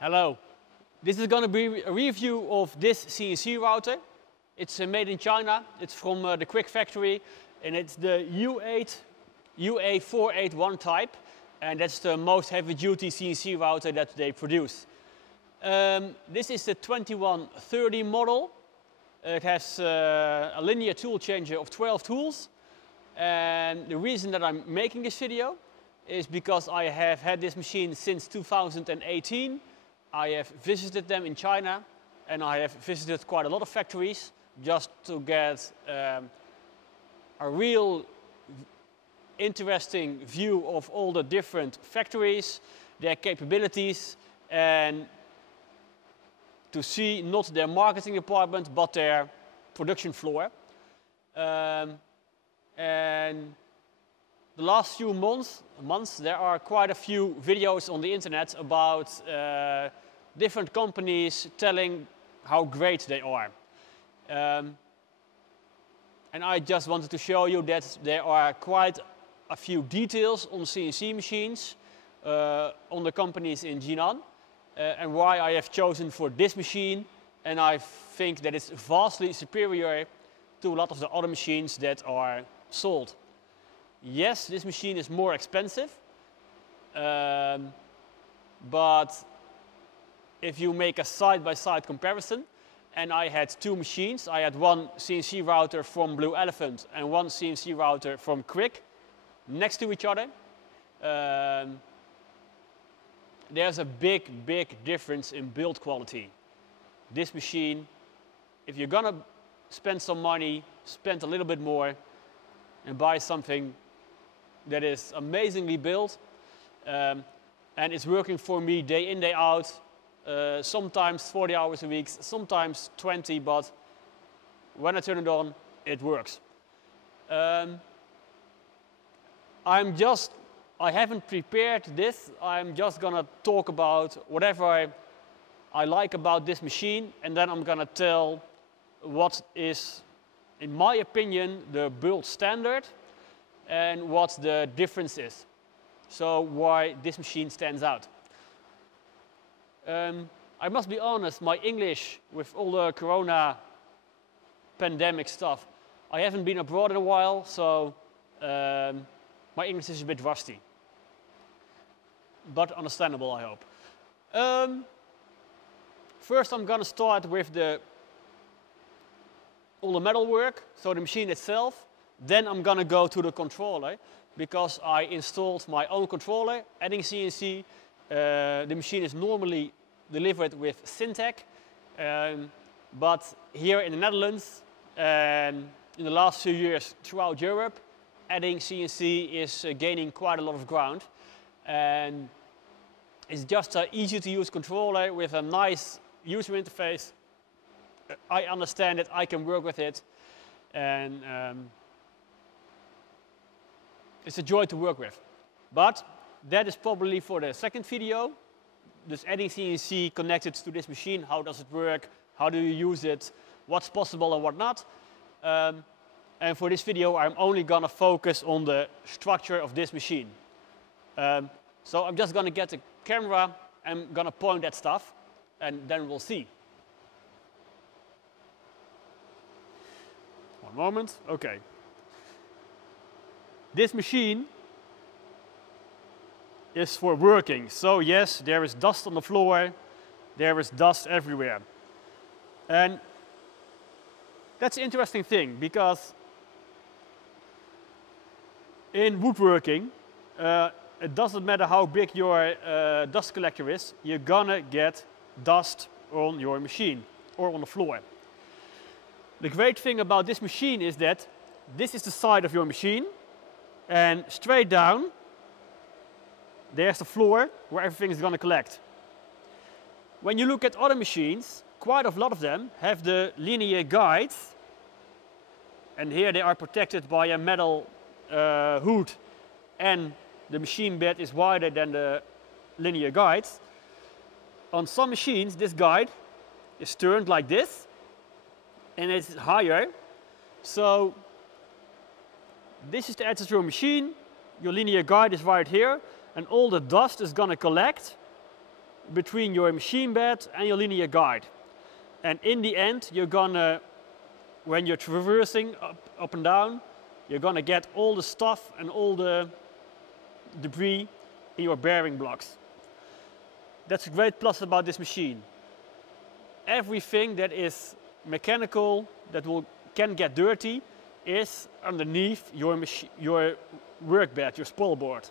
Hello. This is going to be a review of this CNC router. It's made in China. It's from the Quick factory, and it's the UA481 type, and that's the most heavy-duty CNC router that they produce. This is the 2130 model. It has a linear tool changer of 12 tools, and the reason that I'm making this video is because I have had this machine since 2018. I have visited them in China, and I have visited quite a lot of factories just to get a real interesting view of all the different factories, their capabilities, and to see not their marketing department but their production floor. And the last few months there are quite a few videos on the internet about different companies telling how great they are. And I just wanted to show you that there are quite a few details on CNC machines on the companies in Jinan, and why I have chosen for this machine, and I think that it's vastly superior to a lot of the other machines that are sold. Yes, this machine is more expensive, but if you make a side-by-side comparison, and I had two machines, I had one CNC router from Blue Elephant and one CNC router from Quick next to each other, there's a big difference in build quality. This machine, if you're gonna spend some money, spend a little bit more and buy something that is amazingly built, and it's working for me day in, day out, sometimes 40 hours a week, sometimes 20, but when I turn it on, it works. I haven't prepared this. I'm just gonna talk about whatever I like about this machine, and then I'm gonna tell what is, in my opinion, the build standard and what the difference is. So why this machine stands out. I must be honest, my English, with all the corona pandemic stuff, I haven't been abroad in a while, so my English is a bit rusty. But understandable, I hope. First I'm gonna start with all the metal work, so the machine itself. Then I'm gonna go to the controller, because I installed my own controller, adding CNC. The machine is normally delivered with Syntec, but here in the Netherlands, in the last few years throughout Europe, adding CNC is gaining quite a lot of ground. And it's just an easy to use controller with a nice user interface. I understand it, I can work with it, and it's a joy to work with. But that is probably for the second video. Just adding CNC connected to this machine, how does it work, how do you use it, what's possible and what not. And for this video I'm only going to focus on the structure of this machine. So I'm just going to get the camera and going to point at stuff, and then we'll see. One moment, okay. This machine is for working. So yes, there is dust on the floor, there is dust everywhere. And that's an interesting thing, because in woodworking, it doesn't matter how big your dust collector is, you're gonna get dust on your machine or on the floor. The great thing about this machine is that this is the side of your machine, and straight down there's the floor where everything is going to collect. When you look at other machines, quite a lot of them have the linear guides, and here they are protected by a metal hood, and the machine bed is wider than the linear guides. On some machines this guide is turned like this, and it's higher. So this is the edge of your machine, your linear guide is right here, and all the dust is going to collect between your machine bed and your linear guide. And in the end, you're gonna, when you're traversing up and down, you're gonna get all the stuff and all the debris in your bearing blocks. That's a great plus about this machine. Everything that is mechanical, that can get dirty, is underneath your work bed, your spoil board.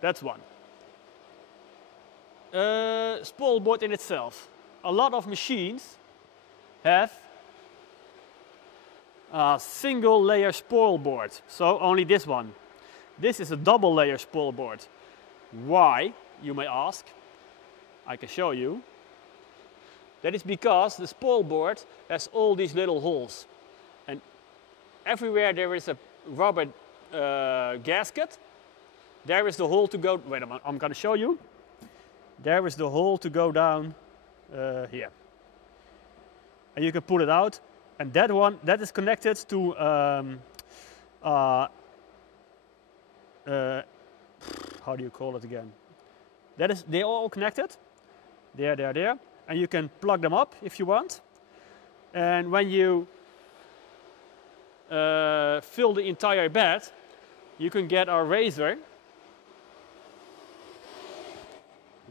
That's one. Spoil board in itself. A lot of machines have a single layer spoil board, so only this one. This is a double layer spoil board. Why, you may ask? I can show you. That is because the spoil board has all these little holes. And everywhere there is a rubber gasket, there is the hole to go. Wait a minute, I'm going to show you. There is the hole to go down here. And you can pull it out. And that one, that is connected to how do you call it again? They're all connected. There. And you can plug them up if you want. And when you fill the entire bed, you can get a razor.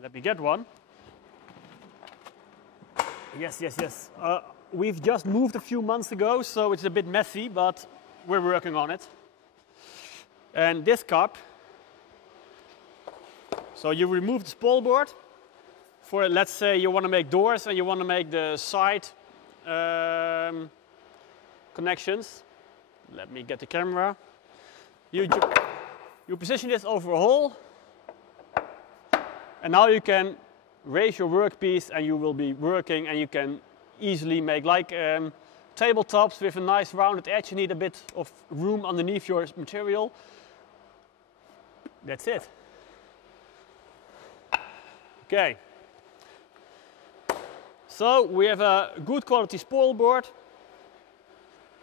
Let me get one. Yes. We've just moved a few months ago, so it's a bit messy, but we're working on it. And this cup, so you remove the spoil board. For, let's say you want to make doors and you want to make the side connections. Let me get the camera. You position this over a hole, and now you can raise your workpiece and you will be working, and you can easily make like tabletops with a nice rounded edge. You need a bit of room underneath your material. That's it. Okay. So we have a good quality spoil board.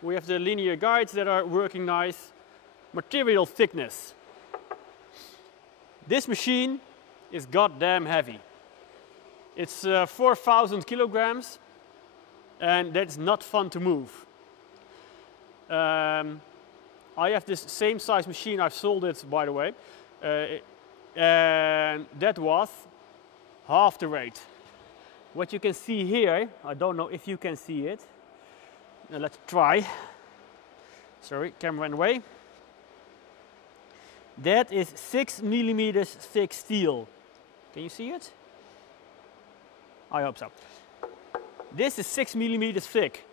We have the linear guides that are working nice. Material thickness. This machine is goddamn heavy. It's 4,000 kilograms, and that's not fun to move. I have this same size machine. I've sold it, by the way, and that was half the rate. What you can see here, I don't know if you can see it. Now let's try. Sorry, camera in the way. That is 6 millimeters thick steel. Can you see it? I hope so. This is 6 millimeters thick.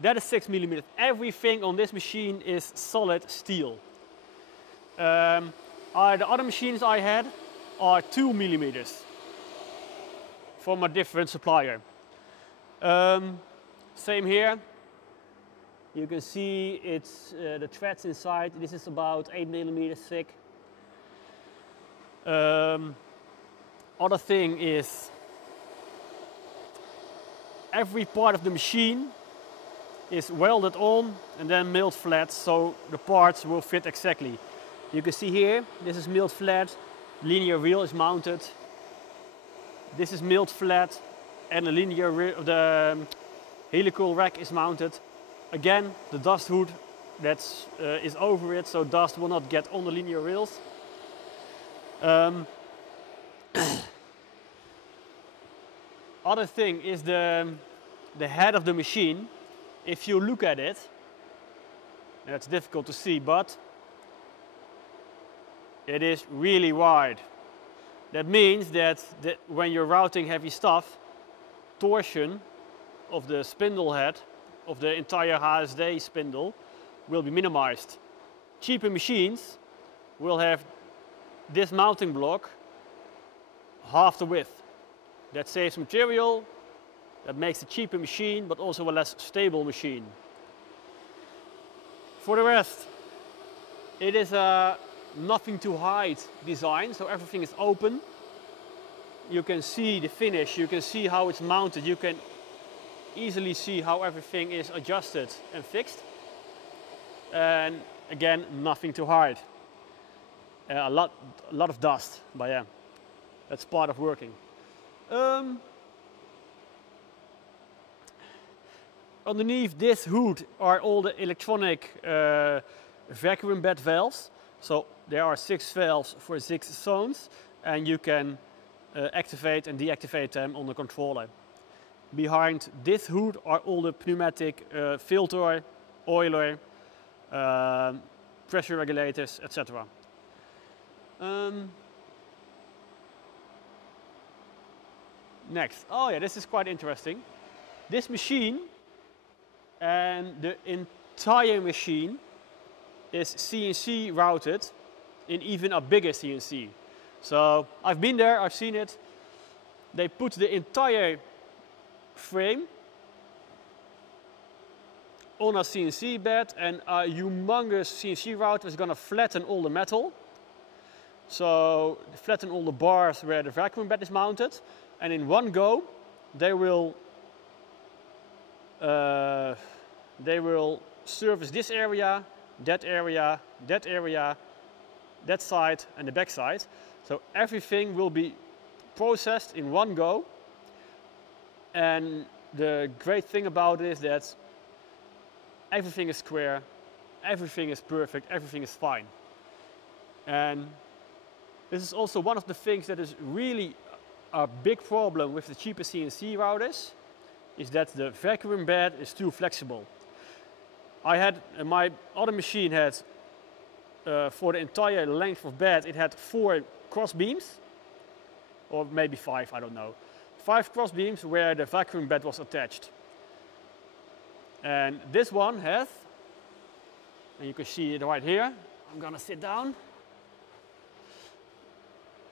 That is 6 millimeters. Everything on this machine is solid steel. The other machines I had are 2 millimeters from a different supplier. Same here. You can see it's the threads inside. This is about 8 millimeters thick. Other thing is, every part of the machine is welded on and then milled flat, so the parts will fit exactly. You can see here, this is milled flat, linear wheel is mounted. This is milled flat, and the helical rack is mounted. Again, the dust hood is over it, so dust will not get on the linear wheels. Other thing is the head of the machine. If you look at it, it's difficult to see, but it is really wide. That means that when you're routing heavy stuff, torsion of the spindle head, of the entire HSD spindle, will be minimized. Cheaper machines will have this mounting block half the width. That saves material, that makes a cheaper machine, but also a less stable machine. For the rest, it is a nothing to hide design, so everything is open. You can see the finish, you can see how it's mounted, you can easily see how everything is adjusted and fixed. And again, nothing to hide. A lot of dust, but yeah, that's part of working. Underneath this hood are all the electronic vacuum bed valves. So there are 6 valves for 6 zones, and you can activate and deactivate them on the controller. Behind this hood are all the pneumatic filter, oiler, pressure regulators, etc. Next, oh yeah, this is quite interesting. This machine and the entire machine is CNC routed in even a bigger CNC. So I've been there, I've seen it. They put the entire frame on a CNC bed, and a humongous CNC router is going to flatten all the metal. So flatten all the bars where the vacuum bed is mounted, and in one go they will service this area, that area, that area, that side and the back side. So everything will be processed in one go. And the great thing about it is that everything is square, everything is perfect, everything is fine. And this is also one of the things that is really a big problem with the cheaper CNC routers, is that the vacuum bed is too flexible. I had, my other machine had, for the entire length of bed, it had 4 cross beams, or maybe 5, I don't know. 5 cross beams where the vacuum bed was attached. And this one has, and you can see it right here. I'm gonna sit down.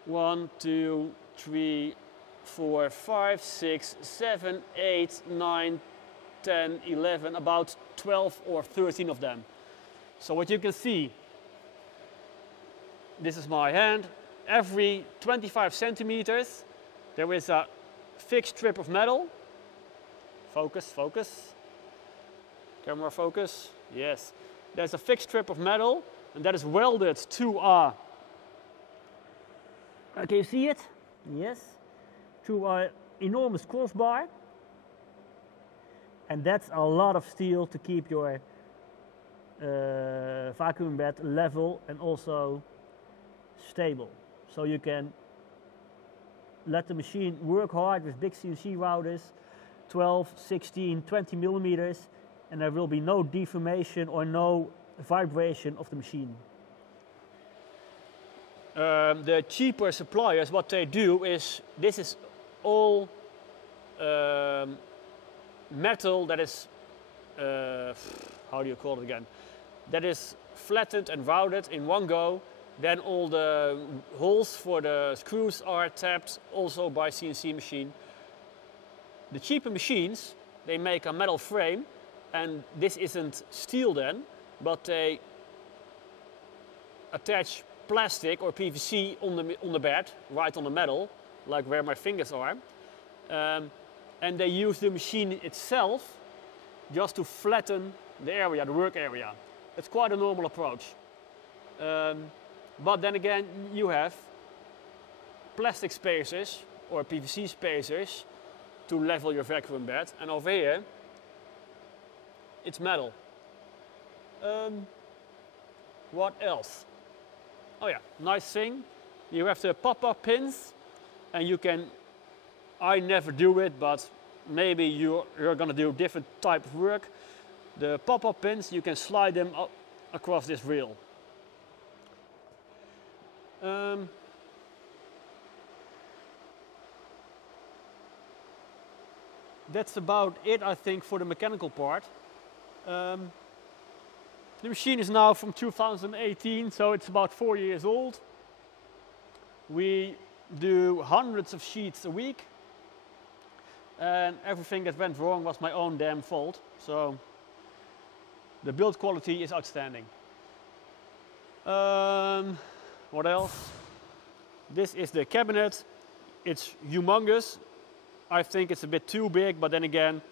1, 2, 3, 4, 5, 6, 7, 8, 9, 10, 11, about 12 or 13 of them. So what you can see, this is my hand. Every 25 centimeters, there is a fixed strip of metal. Focus, focus. Camera focus, yes. There's a fixed strip of metal, and that is welded to a, can you see it? Yes. To an enormous crossbar. And that's a lot of steel to keep your vacuum bed level and also stable. So you can let the machine work hard with big CNC routers, 12, 16, 20 millimeters, and there will be no deformation or no vibration of the machine. The cheaper suppliers, what they do is, this is all metal that is, how do you call it again? That is flattened and routed in one go. Then all the holes for the screws are tapped also by CNC machine. The cheaper machines, they make a metal frame, and this isn't steel then, but they attach plastic or PVC on the bed, right on the metal, like where my fingers are. And they use the machine itself just to flatten the area, the work area. It's quite a normal approach. But then again, you have plastic spacers or PVC spacers to level your vacuum bed, and over here it's metal. What else? Oh yeah, nice thing. You have the pop-up pins, and you can, I never do it, but maybe you're gonna do different type of work. The pop-up pins, you can slide them up across this reel. That's about it, I think, for the mechanical part. The machine is now from 2018, so it's about 4 years old. We do hundreds of sheets a week, and everything that went wrong was my own damn fault. So the build quality is outstanding. What else? This is the cabinet. It's humongous. I think it's a bit too big, but then again,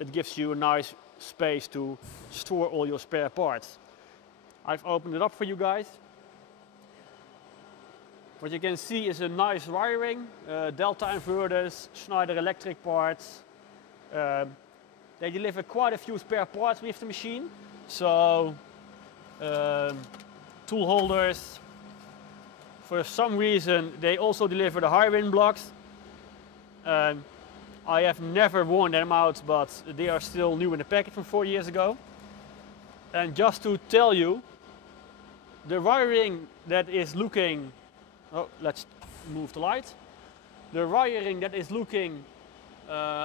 it gives you a nice space to store all your spare parts. I've opened it up for you guys. What you can see is a nice wiring, delta inverters, Schneider electric parts. They deliver quite a few spare parts with the machine. So, tool holders. For some reason, they also deliver the high wind blocks. I have never worn them out, but they are still new in the package from 4 years ago. And just to tell you, the wiring that is looking, oh, let's move the light. The wiring that is looking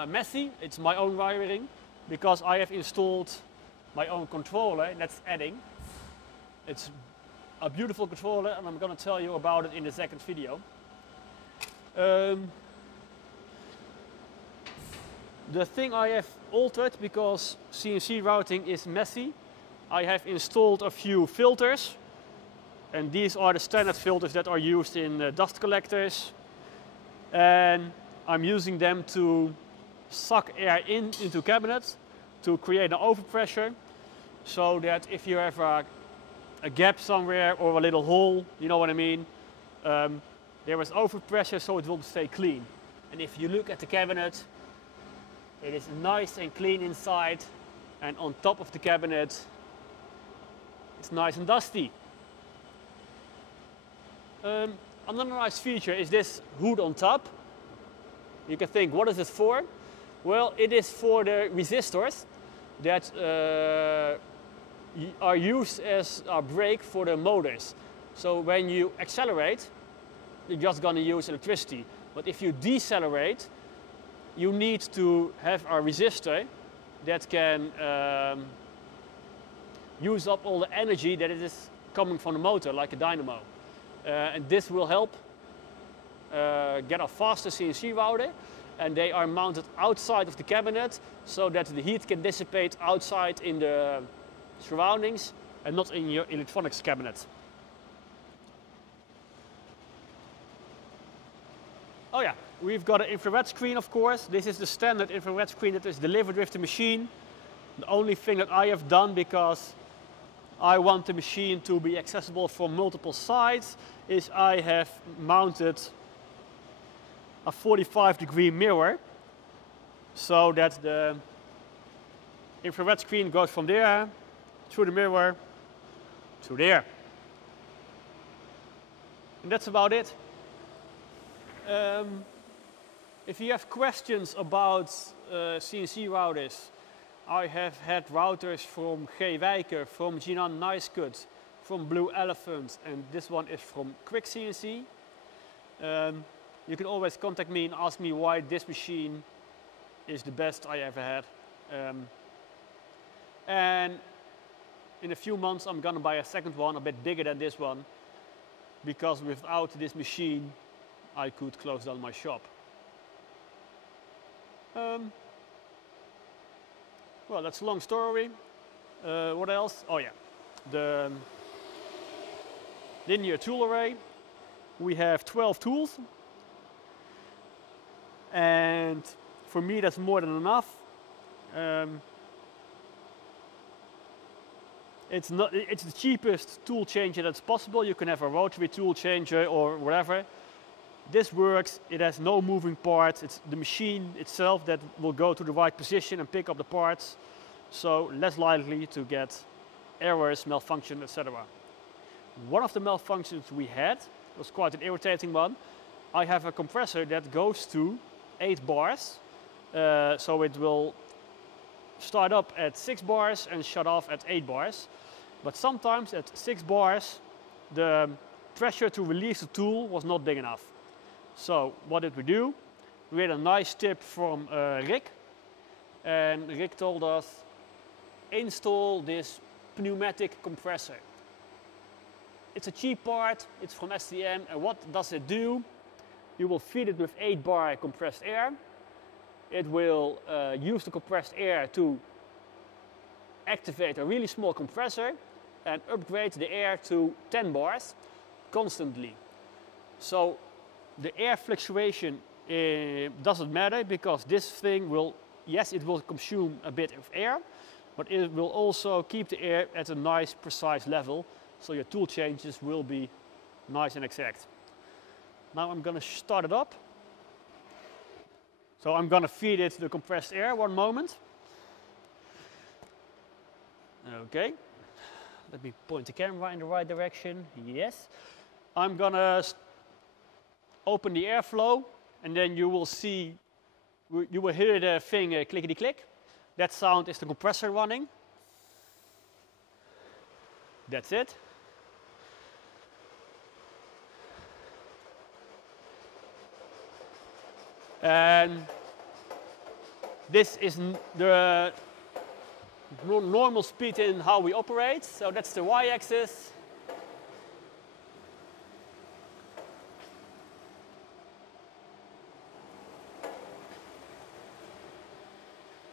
messy, it's my own wiring, because I have installed my own controller, and that's adding. It's a beautiful controller, and I'm going to tell you about it in the second video. The thing I have altered, because CNC routing is messy, I have installed a few filters, and these are the standard filters that are used in dust collectors, and I'm using them to suck air into cabinets to create an overpressure, so that if you have a gap somewhere or a little hole, you know what I mean, there is overpressure, so it will stay clean. And if you look at the cabinet, it is nice and clean inside, and on top of the cabinet it's nice and dusty. Another nice feature is this hood on top. You can think, what is it for? Well, it is for the resistors that are used as a brake for the motors. So when you accelerate, you're just going to use electricity. But if you decelerate, you need to have a resistor that can use up all the energy that is coming from the motor, like a dynamo. And this will help get a faster CNC router, and they are mounted outside of the cabinet so that the heat can dissipate outside in the surroundings and not in your electronics cabinet. Oh yeah, we've got an infrared screen, of course. This is the standard infrared screen that is delivered with the machine. The only thing that I have done, because I want the machine to be accessible from multiple sides, is I have mounted a 45-degree mirror so that the infrared screen goes from there through the mirror to there. And that's about it. If you have questions about CNC routers, I have had routers from G. Wijker, from Jinan Nice Cut, from Blue Elephant, and this one is from Quick CNC. You can always contact me and ask me why this machine is the best I ever had. And in a few months I'm gonna buy a second one, a bit bigger than this one, because without this machine I could close down my shop. Well, that's a long story. What else? Oh yeah, the linear tool array. We have 12 tools, and for me that's more than enough. It's the cheapest tool changer that's possible. You can have a rotary tool changer or whatever. This works, it has no moving parts, it's the machine itself that will go to the right position and pick up the parts, so less likely to get errors, malfunction, etc. One of the malfunctions we had was quite an irritating one. I have a compressor that goes to 8 bars, so it will start up at 6 bars and shut off at 8 bars. But sometimes at 6 bars the pressure to release the tool was not big enough. So what did we do? We had a nice tip from Rick, and Rick told us, install this pneumatic compressor. It's a cheap part, it's from STM, and what does it do? You will feed it with 8 bar compressed air. It will use the compressed air to activate a really small compressor and upgrade the air to 10 bars constantly. So the air fluctuation doesn't matter, because this thing will, yes, it will consume a bit of air, but it will also keep the air at a nice precise level, so your tool changes will be nice and exact. Now I'm going to start it up. So I'm going to feed it the compressed air. One moment. Okay. Let me point the camera in the right direction. Yes. I'm going to open the airflow, and then you will see, you will hear the thing clickety click. That sound is the compressor running. That's it. And this is the normal speed in how we operate. So that's the y-axis.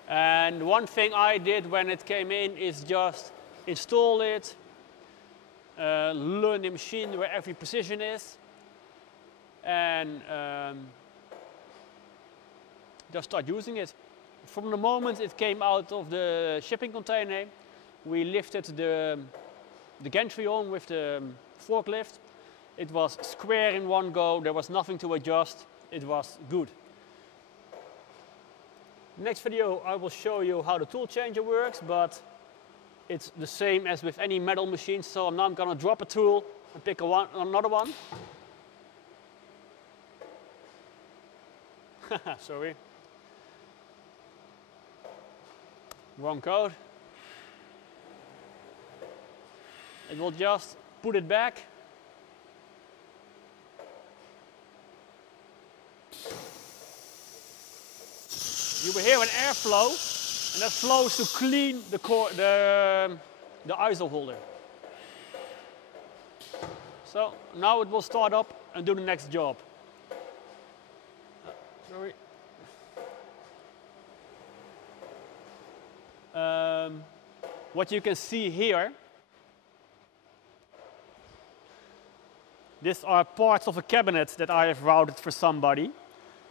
And one thing I did when it came in is just install it, learn the machine where every position is, and just start using it. From the moment it came out of the shipping container, we lifted the gantry on with the forklift. It was square in one go, there was nothing to adjust, it was good. Next video I will show you how the tool changer works, but it's the same as with any metal machine, so I'm now going to drop a tool and pick another one. Sorry. Wrong code. It will just put it back. You will hear an airflow, and that flows to clean the ISO holder. So now it will start up and do the next job. Sorry. What you can see here, these are parts of a cabinet that I have routed for somebody.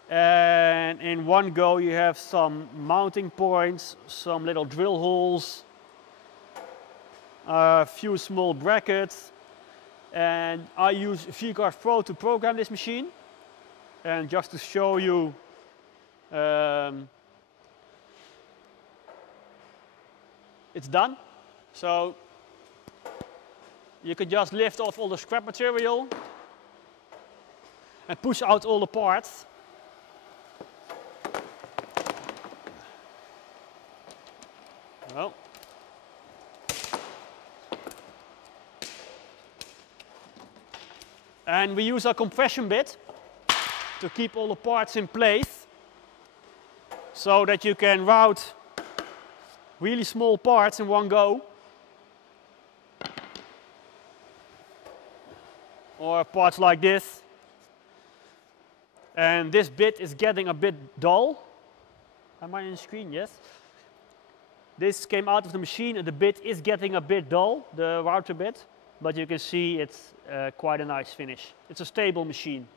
And in one go you have some mounting points, some little drill holes, a few small brackets, and I use VCarve Pro to program this machine. And just to show you it's done. So you can just lift off all the scrap material and push out all the parts. Well. And we use a compression bit to keep all the parts in place so that you can route really small parts in one go. Or parts like this. And this bit is getting a bit dull. Am I on the screen? Yes. This came out of the machine and the bit is getting a bit dull, the router bit. But you can see it's quite a nice finish. It's a stable machine.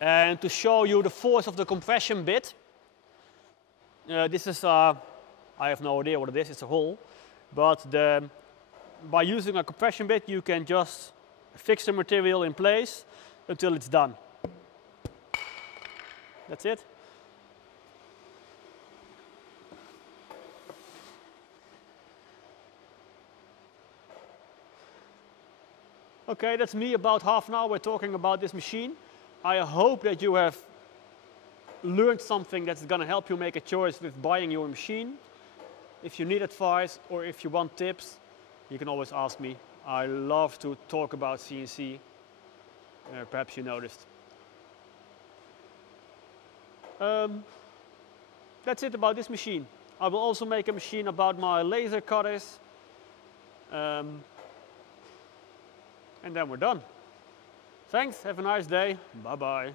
And to show you the force of the compression bit, this is, I have no idea what it is, it's a hole. But by using a compression bit, you can just fix the material in place until it's done. That's it. Okay, that's me about half an hour talking about this machine. I hope that you have learned something that's going to help you make a choice with buying your machine. If you need advice or if you want tips, you can always ask me. I love to talk about CNC. Perhaps you noticed. That's it about this machine. I will also make a machine about my laser cutters. And then we're done. Thanks, have a nice day. Bye-bye.